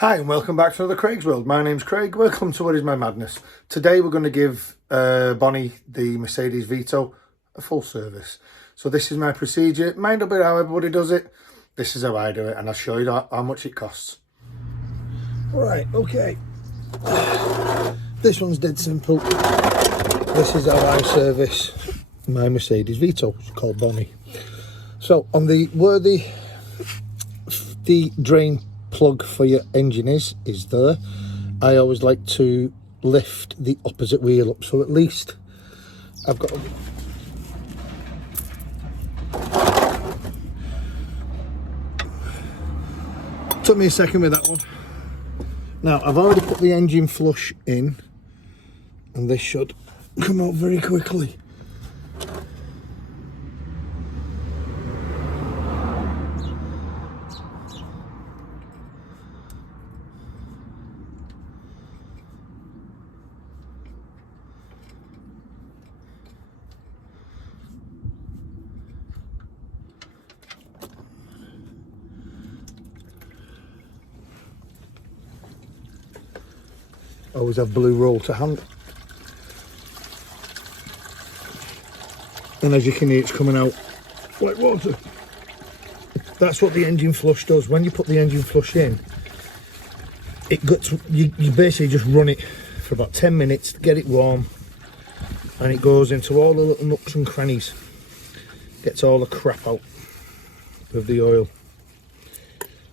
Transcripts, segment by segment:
Hi and welcome back to another Craig's World. My name's Craig. Welcome to What Is My Madness. Today we're going to give Bonnie, the Mercedes Vito, a full service. So this is my procedure. Might not be how everybody does it. This is how I do it, and I'll show you how much it costs. Right, okay. This one's dead simple. This is how I service my Mercedes Vito. It's called Bonnie. So on where the drain plug for your engine is there, I always like to lift the opposite wheel up, so at least I've got took me a second with that one. Now I've already put the engine flush in, and this should come out very quickly. Always have blue roll to hand, and as you can hear, it's coming out like water. That's what the engine flush does. When you put the engine flush in, it gets you basically just run it for about 10 minutes to get it warm, and it goes into all the little nooks and crannies, gets all the crap out of the oil.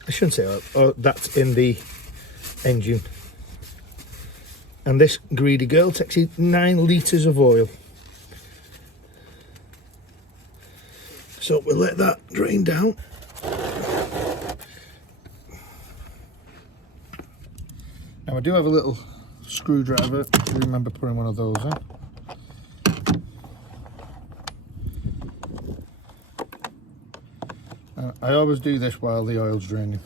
I shouldn't say oil, that's in the engine. And this greedy girl takes 9 litres of oil. So we'll let that drain down. Now I do have a little screwdriver. I remember putting one of those in. I always do this while the oil's draining.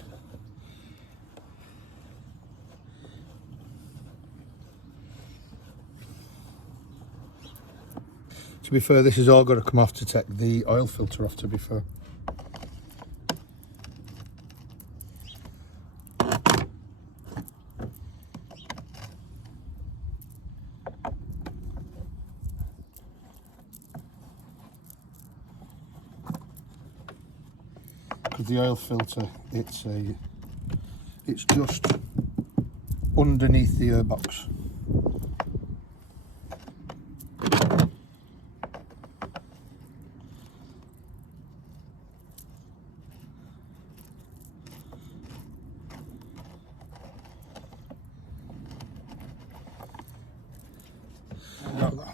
To be fair, this has all got to come off to take the oil filter off, to be fair. Because the oil filter, it's just underneath the air box.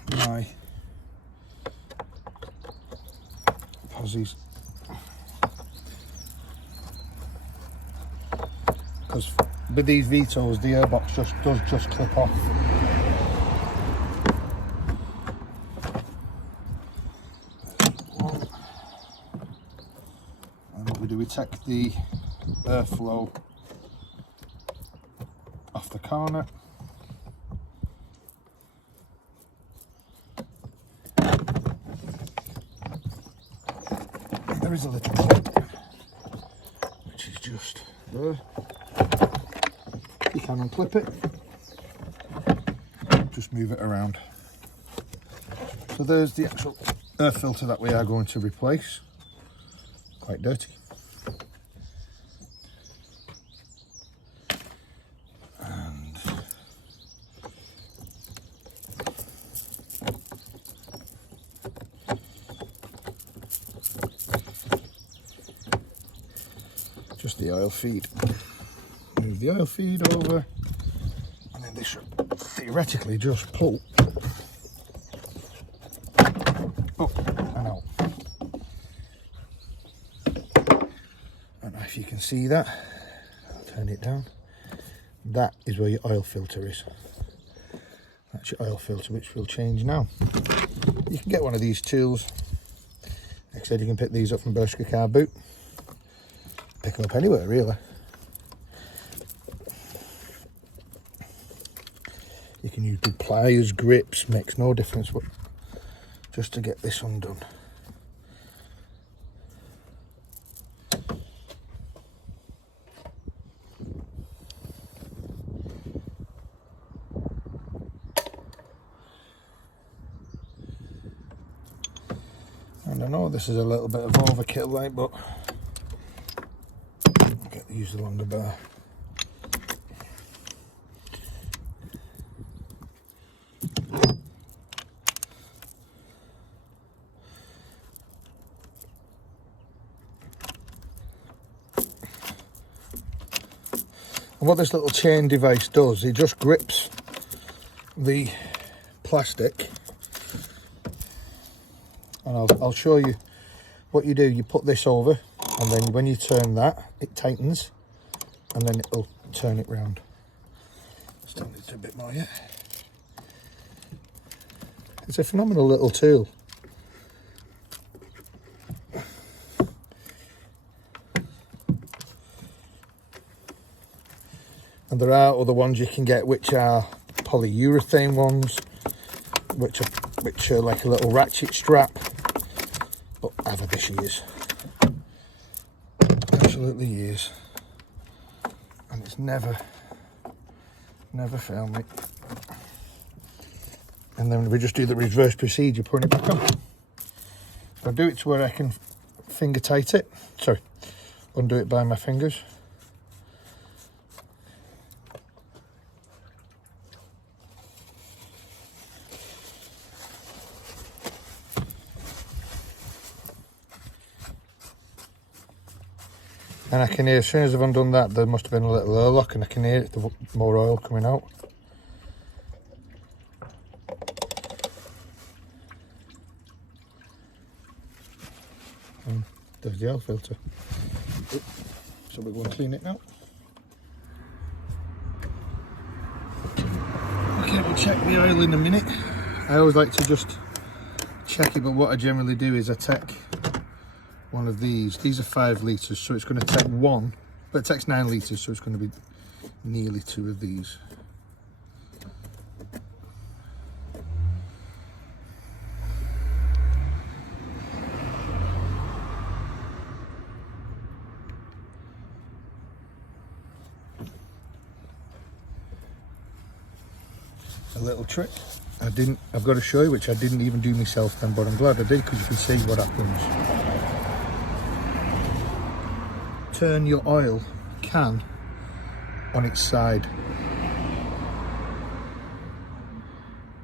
My posies, because with these Vitos the airbox does clip off. And what we do, we take the airflow off the corner. There is a little clip, which is just there. You can unclip it, just move it around. So there's the actual air filter that we are going to replace. Quite dirty. Just the oil feed. Move the oil feed over, and then this should theoretically just pull up and out. And if you can see that, I'll turn it down. That is where your oil filter is. That's your oil filter, which will change now. You can get one of these tools. Like I said, you can pick these up from Bershka car boot. Pick them up anywhere, really. You can use good pliers, grips, makes no difference, but just to get this undone. And I know this is a little bit of overkill, right, but I'll get to use the longer bar. And what this little chain device does, it just grips the plastic. And I'll show you what you do. You put this over, and then when you turn that, it tightens, and then it'll turn it round. Let's turn it a bit more, yeah. It's a phenomenal little tool. And there are other ones you can get which are polyurethane ones, which are like a little ratchet strap. But I've had this years. Absolutely years. And it's never failed me. And then we just do the reverse procedure, putting it back on. I do it to where I can finger tight it. Sorry, undo it by my fingers. And I can hear, as soon as I've undone that, there must have been a little airlock, and I can hear the more oil coming out. And there's the oil filter. So we're going to clean it now. Okay, we'll check the oil in a minute. I always like to just check it, but what I generally do is I take one of these. These are 5 litres, so it's going to take one, but it takes 9 litres, so it's going to be nearly 2 of these. A little trick I've got to show you, which I didn't even do myself then, but I'm glad I did, because you can see what happens. Turn your oil can on its side,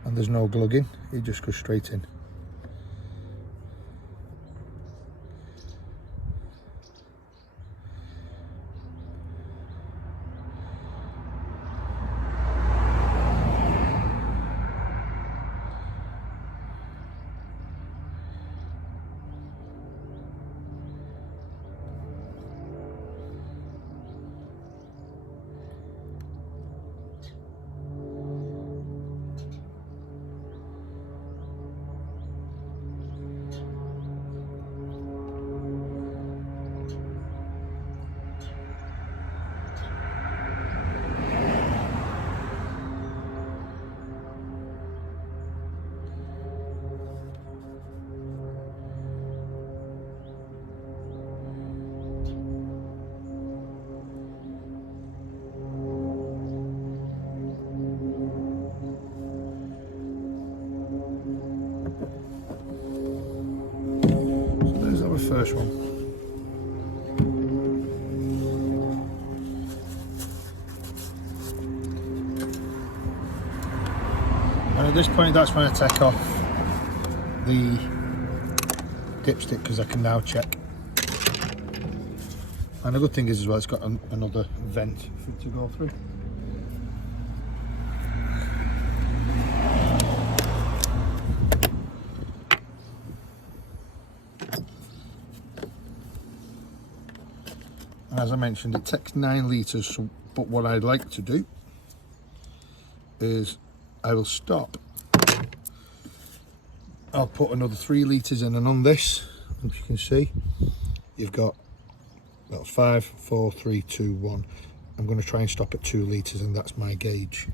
and there's no glugging, it just goes straight in. First one. And at this point, that's when I take off the dipstick, because I can now check. And the good thing is as well, it's got another vent for it to go through. And as I mentioned, it takes 9 litres, but what I'd like to do is I will stop. I'll put another 3 litres in, and on this, as you can see, you've got, that's 5, 4, 3, 2, 1. I'm going to try and stop at 2 litres, and that's my gauge.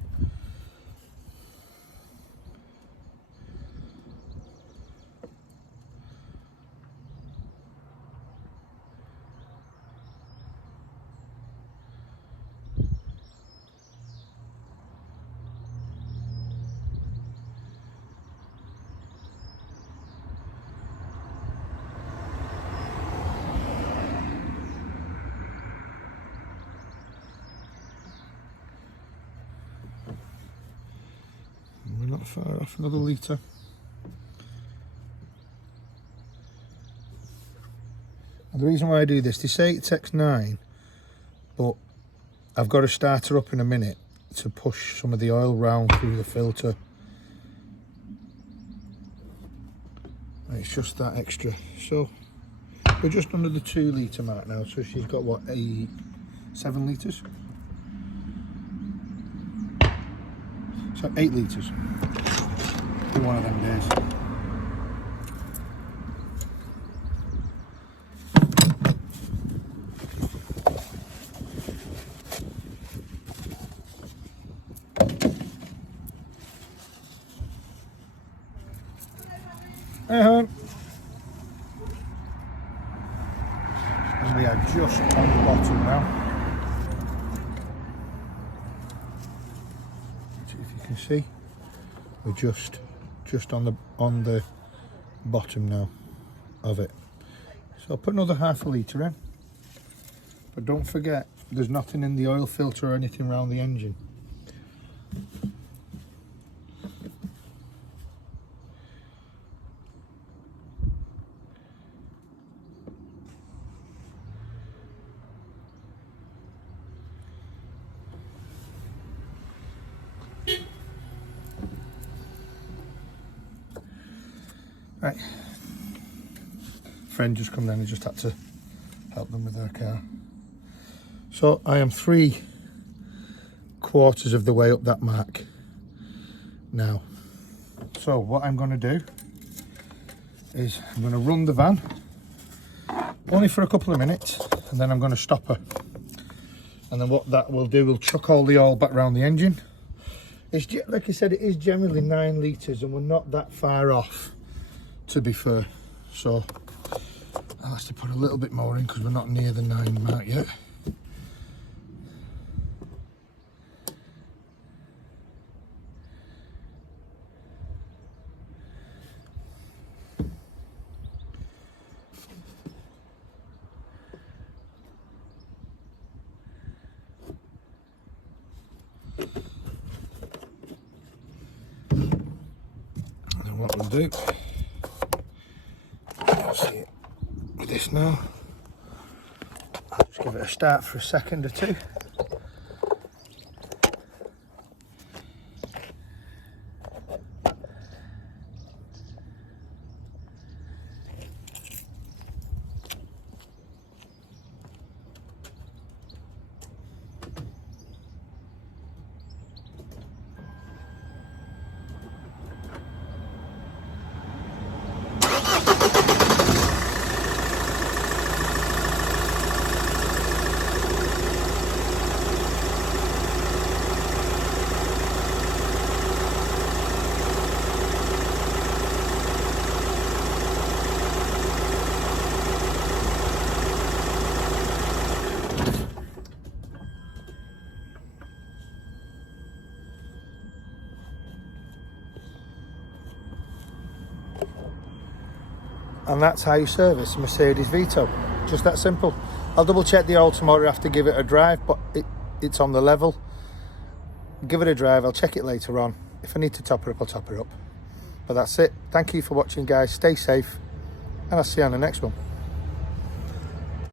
not far off, another litre. And the reason why I do this, they say it takes 9, but I've got to start her up in a minute to push some of the oil round through the filter. And it's just that extra. So we're just under the 2 litre mark now, so she's got what, 7 litres? So 8 litres. Be one of them days. Hey hon. And we are just on the bottom now. If you can see, we're just on the bottom now of it. So I'll put another half a litre in. But don't forget, there's nothing in the oil filter or anything around the engine. Right, friend just come down and just had to help them with their car. So I am 3/4 of the way up that mark now. So what I'm going to do is I'm going to run the van only for a couple of minutes, and then I'm going to stop her. And then what that will do, we'll chuck all the oil back around the engine. It's like I said, it is generally 9 litres, and we're not that far off, to be fair. So I'll have to put a little bit more in because we're not near the 9 mark yet. And then what we'll do, see it with this now. I'll just give it a start for a second or two. And that's how you service a Mercedes Vito. Just that simple. I'll double check the oil tomorrow after, give it a drive, but it's on the level. Give it a drive, I'll check it later on. If I need to top her up, I'll top her up. But that's it. Thank you for watching, guys. Stay safe, and I'll see you on the next one.